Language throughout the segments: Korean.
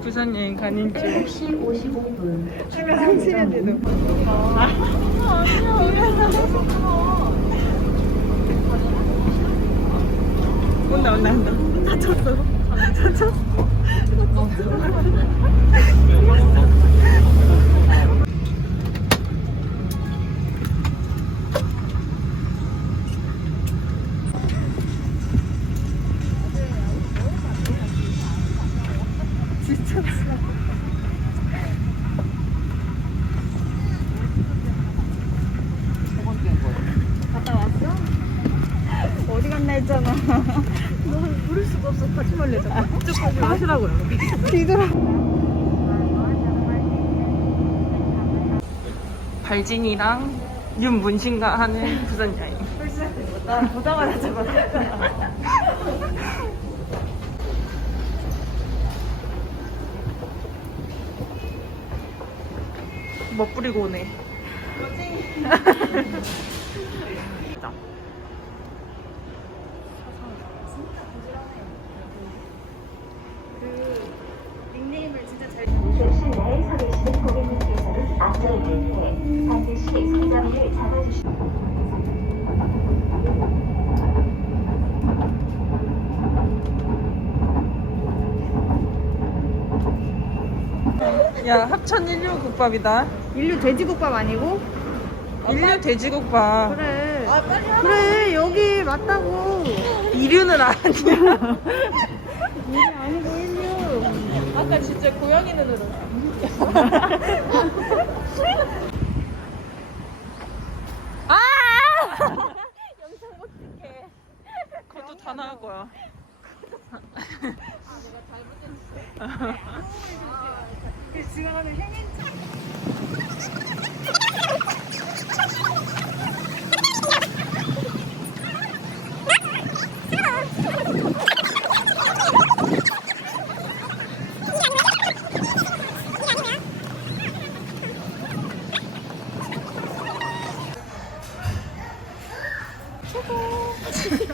부산 여행 가는 중. 7시 55분. 집에 상실했는데도. 온다 온다 온다. 다쳤어. 다쳤어. 없어. 같이 말래 자꾸. 쭉하지 마시라고요. 뒤돌아. 발진이랑 윤문신가 하는 부산 여행. 나 보자마자 잡아. 멋부리고 오네. 안전을 위해 반드시 손잡이를 잡아주시기 야 합천 인류 국밥이다. 인류 돼지국밥 아니고? 인류 돼지국밥. 그래. 그래 여기 맞다고. 이류는 아니야. 이게 아니고 인류. 아까 진짜 고양이 눈으로. 아! 영상 못찍게 그것도 다 나올 거야. 하는 행인.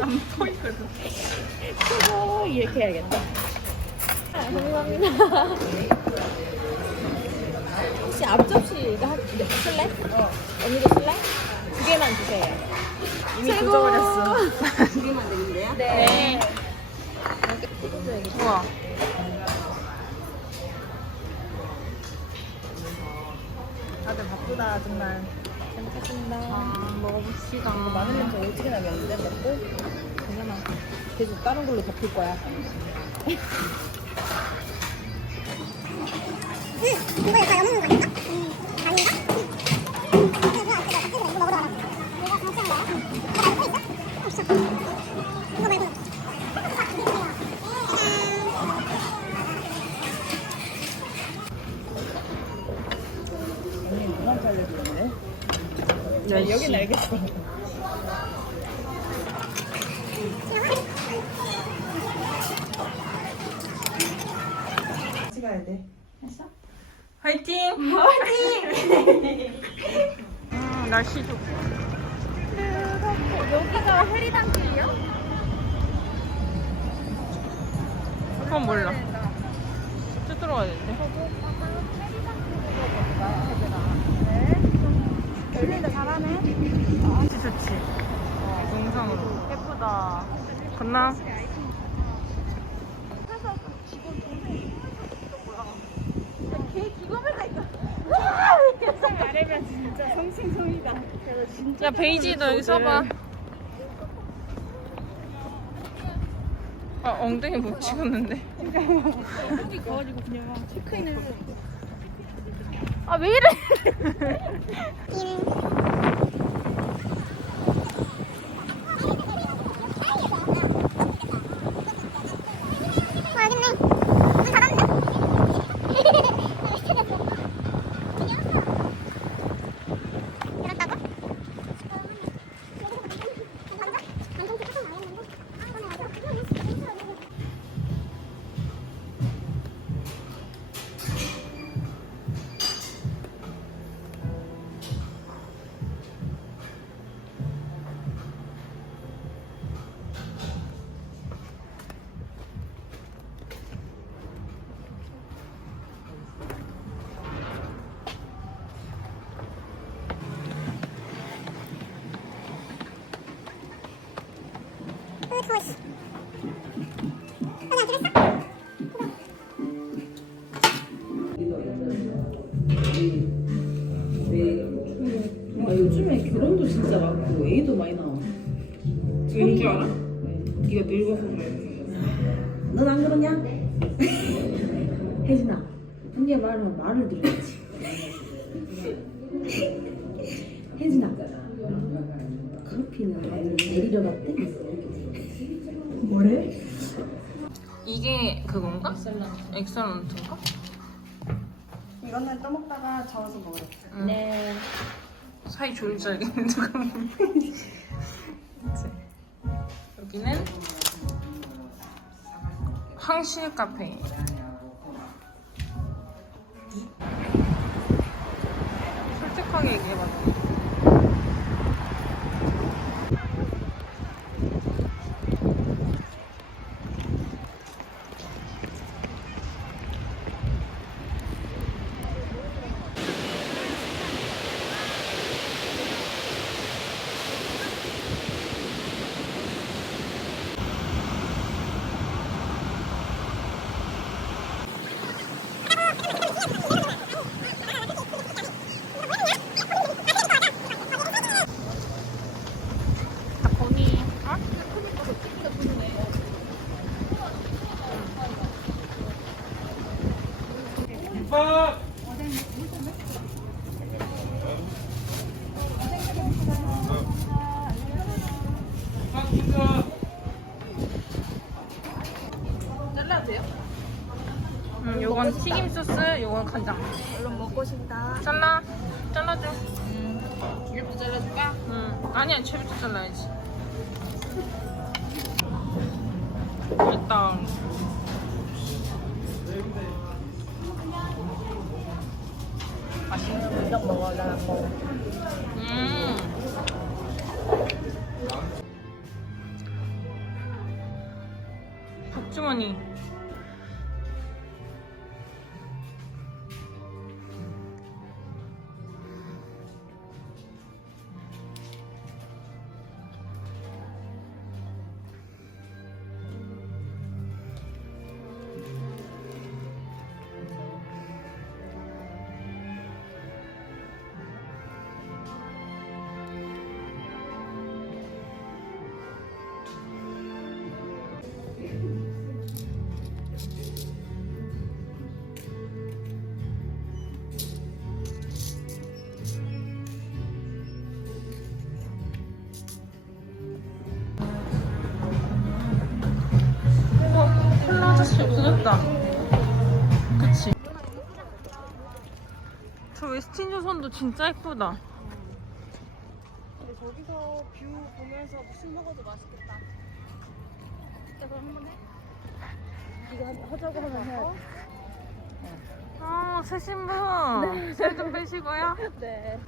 안 보이거든. 어, 이렇게 해야겠다. 혹시 앞접시 이거 한, 네, 쓸래? 어. 언니도 쓸래? 두 개만 주세요. 이미 굳어버렸어. 네. 우와. 다들 바쁘다 정말. 잘 먹겠습니다. 아, 먹어봅시다. 마늘 냄새 오지게 나겠는데 먹고 괜찮아. 계속 다른 걸로 덮을 거야. 언니 누가 잘려주는데? 야, 여긴 씨. 알겠어. 찍어야 돼. 화이팅! 화이팅! 음, 날씨 좋고. 여기가 해리단 길이요? 그건 몰라. 쭉 들어가야 되는데. 열리도 잘하네. 좋지, 좋지. 영상으로. 예쁘다. 건나. 아래면 진짜 성심성이다. 야, 베이지 너 여기 서봐. 아, 엉덩이 못 찍었는데. 여기 가가지고 그냥 체크인을. 아, 왜 이래? 아, 요즘에 결혼도 진짜 많고 애도 많이 나와. 왠줄 알아? 네가 늙어서 그래. 넌 안 그러냐? 혜진아, 언니가 말하면 말을 들어야지. 혜진아, 커피는 내리러 갔대? 뭐래? 이게 그건가? 엑설런트인가? 이거는 떠먹다가 저어서 먹으래. 응. 네. 사이 좋을 줄 알겠는데 그럼. 그치? 여기는 황실 카페. 솔직하게 얘기해봐. 음, 요건 튀김 소스, 요건 간장. 얼른 먹고 싶다. 잘라. 잘라줘. 이렇게 잘라줄까? 응. 아니야, 채부터 잘라야지. 일단. 맛있네. 이랑 먹어, 나랑 먹어. 아저씨 없어졌다. 그치? 저 웨스틴 조선도 진짜 예쁘다. 근데 저기서 뷰 보면서 무슨 먹어도 맛있겠다. 이따 그럼 한번 해? 이거 한- 하자고 하면 해야 돼. 아, 새 신부. 살좀 빼시고요. 네.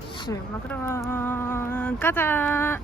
술 먹으러 가자.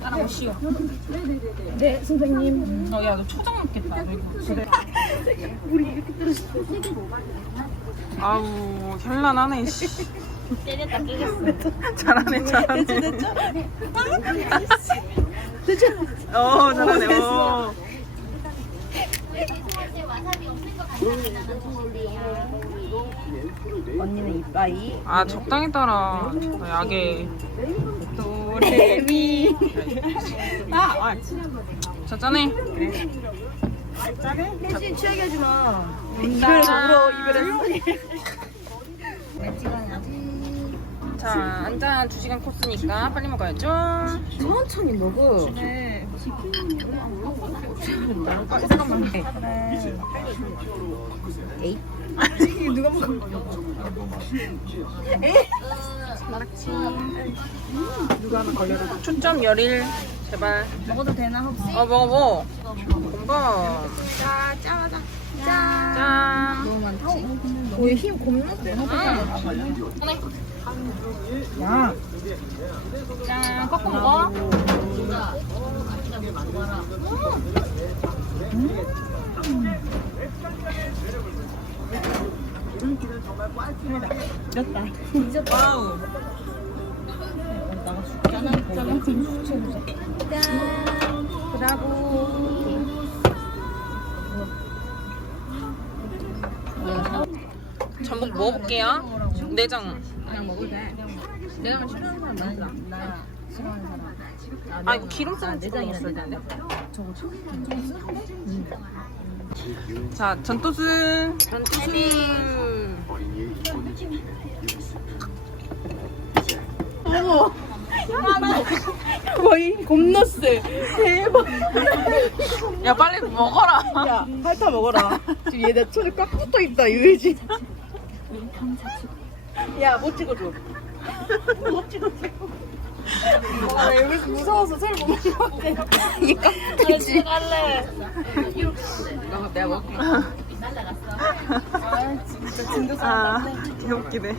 나랑 쉬어. 네, 선생님. 어, 야, 너 초장 먹겠다. 너. 우리 이렇게 들었어. 아우, 현란하네, 씨. 때렸다 깨겠어. 잘하네, 잘하네. 됐죠, 됐죠? 어, 잘하네, 어. 언니는 이빠이. 아, 적당히 따라. 너 약에. 도레미. 아, 아. 자, 짠해. 혜진 취하게 하지 마. 울어, 입에서. 자, 한잔 2시간 코스니까 빨리 먹어야죠. 천천히 먹어. 네. 에이. 누가 먹어? 누가 하나 걸려라. 초점 열일 제발. 먹어도 되나 혹시? 어 먹어 먹어. 공범. 자, 짜자. 짠. 너무 많지? 오얘 힘 겁나 세. 야. 짠, 꺾어 먹어. 늦었다. 와우. 전복 먹어볼게요. 내장. 내가 싫어하는 사람 많아. 나 싫어하는 사람. 아 이거 기름 쓰는 내장이라 찍어 내장. 자 전토스. 전토스. 거의 겁나 세. 대박. 야 빨리 먹어라. 야, 핥아 먹어라. 지금 얘 내 손에 꽉 붙어 있다, 유해진. 야, 못 찍어줘. 아, 나 여기서 무서워서 잘 못 먹게. 이게 꽉 붙어 있지. 갈래. 너 내가 먹을게. 아 개웃기네.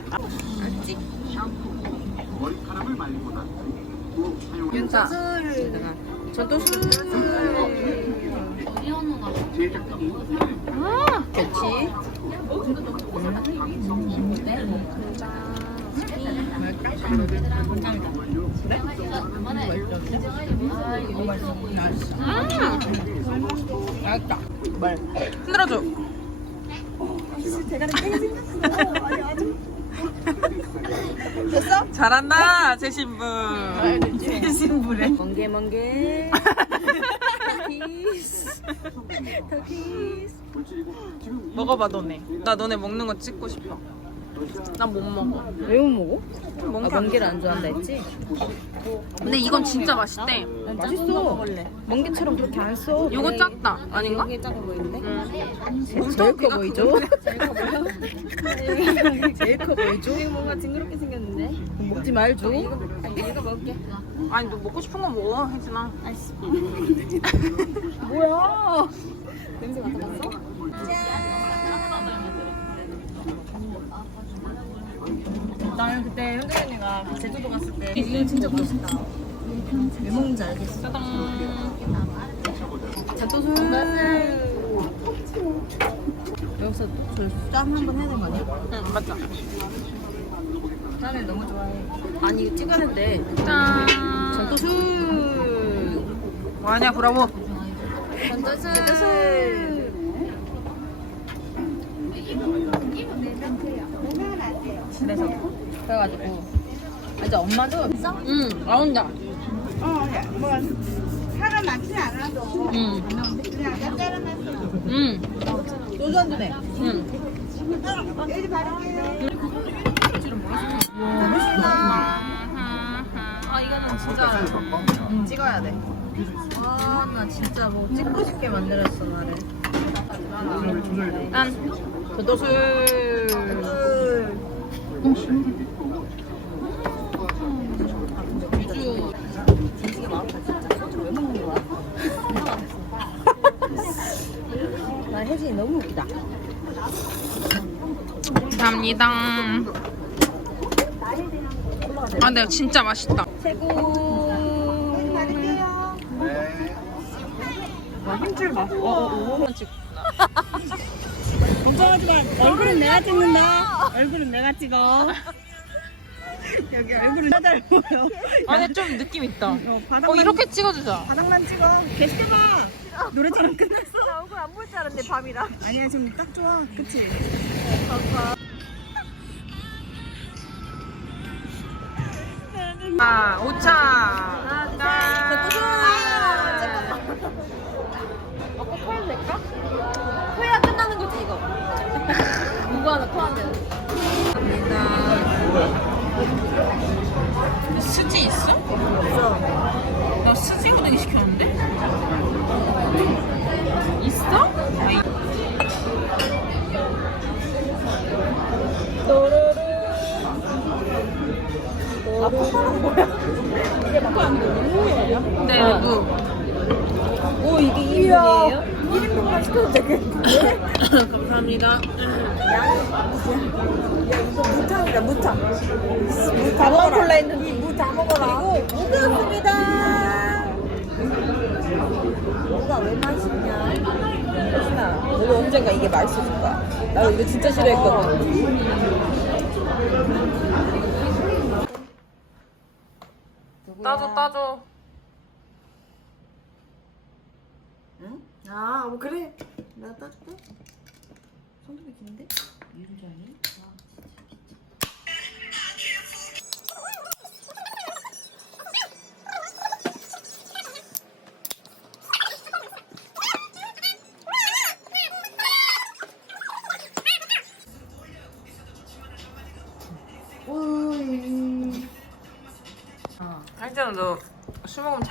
윤자. 전도술. 아, 그렇지. 맛있다. 말. 흔들어줘. 됐어? 잘한다 제 신부. 제 신부래. 멍게 멍게. 먹어봐 너네. 나 너네 먹는 거 찍고 싶어. 난 못 먹어. 왜 못 먹어? 아. 멍게를 안 좋아한다 했지? 근데 이건 진짜 맛있대. 맛있어. 멍게처럼 그렇게 안 써. 요거 작다 아닌가? 이게 보이는데? 응. 제일 커 보이죠? 제일 커 보여? 제일 커 보이죠? 이거 뭔가 징그럽게 생겼는데? 먹지 말죠. 아니 이거 먹을게. 아니 너 먹고 싶은 거 먹어 혜진아. 뭐야? 냄새 맡아봤어? 나는 그때 현정 언니가 제주도 갔을 때 이거 진짜 맛있다. 왜 먹는지 알겠어. 짜당. 잣도술. 여기서 짠 한번 해야 되는 거 아니야? 응 맞다. 나는 너무 좋아해. 아니 이거 찍어야 돼. 짠. 잣도술. 뭐하냐 브라보. 잣도술. 그래서 그래가지고 이제 엄마도 응. 나 혼자. 사람 많지 않아도 응. 그냥 짭짤하면 응. 소주 한 잔에. 응. 여기 바를게요. 아 이거는 진짜 찍어야 돼. 아, 나 진짜 뭐 찍고 싶게 만들었어, 나를. 난 잣도술. 나 혜진이 너무 웃기다. 감사합니다. 아, 근데 진짜 맛있다. 마. 얼굴은 내가 찍는다. 얼굴은 내가 찍어. 여기 얼굴은 잘 보여. 아, 근데 좀 느낌 있다. 어, 바닥만, 어, 이렇게 찍어주자. 바닥만 찍어. 계속해봐. 노래처럼 끝났어. 나 얼굴 안 볼 줄 알았는데, 밤이라. 아니야 지금 딱 좋아. 그치? 아, 오차. 먹고 토해도 될까? 토해야 끝나는 누구 하나 토하면. 스지 있어? 없어. 나 스지 오뎅 시켰는데? 있어? 아이. 네, 무. 오 이게 2인분이에요? 1인분만 시켜도 되겠는데? 감사합니다. 무탕이다 무탕. 무다 먹어라. 있는 무다 먹어라. 그리고 무였습니다. 무가 왜 맛있냐? 혜진아, 너도 언젠가 이게 맛있어질 거야. 나 이거 진짜 싫어했거든. 따줘, 따줘. 응? 아, 뭐 그래. 나 따줄까? 손톱이 긴데?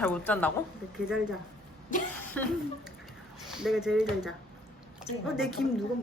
잘 못 잔다고? 내개 잘 자. 내가 제일 잘 자. 어, 내 김 누가?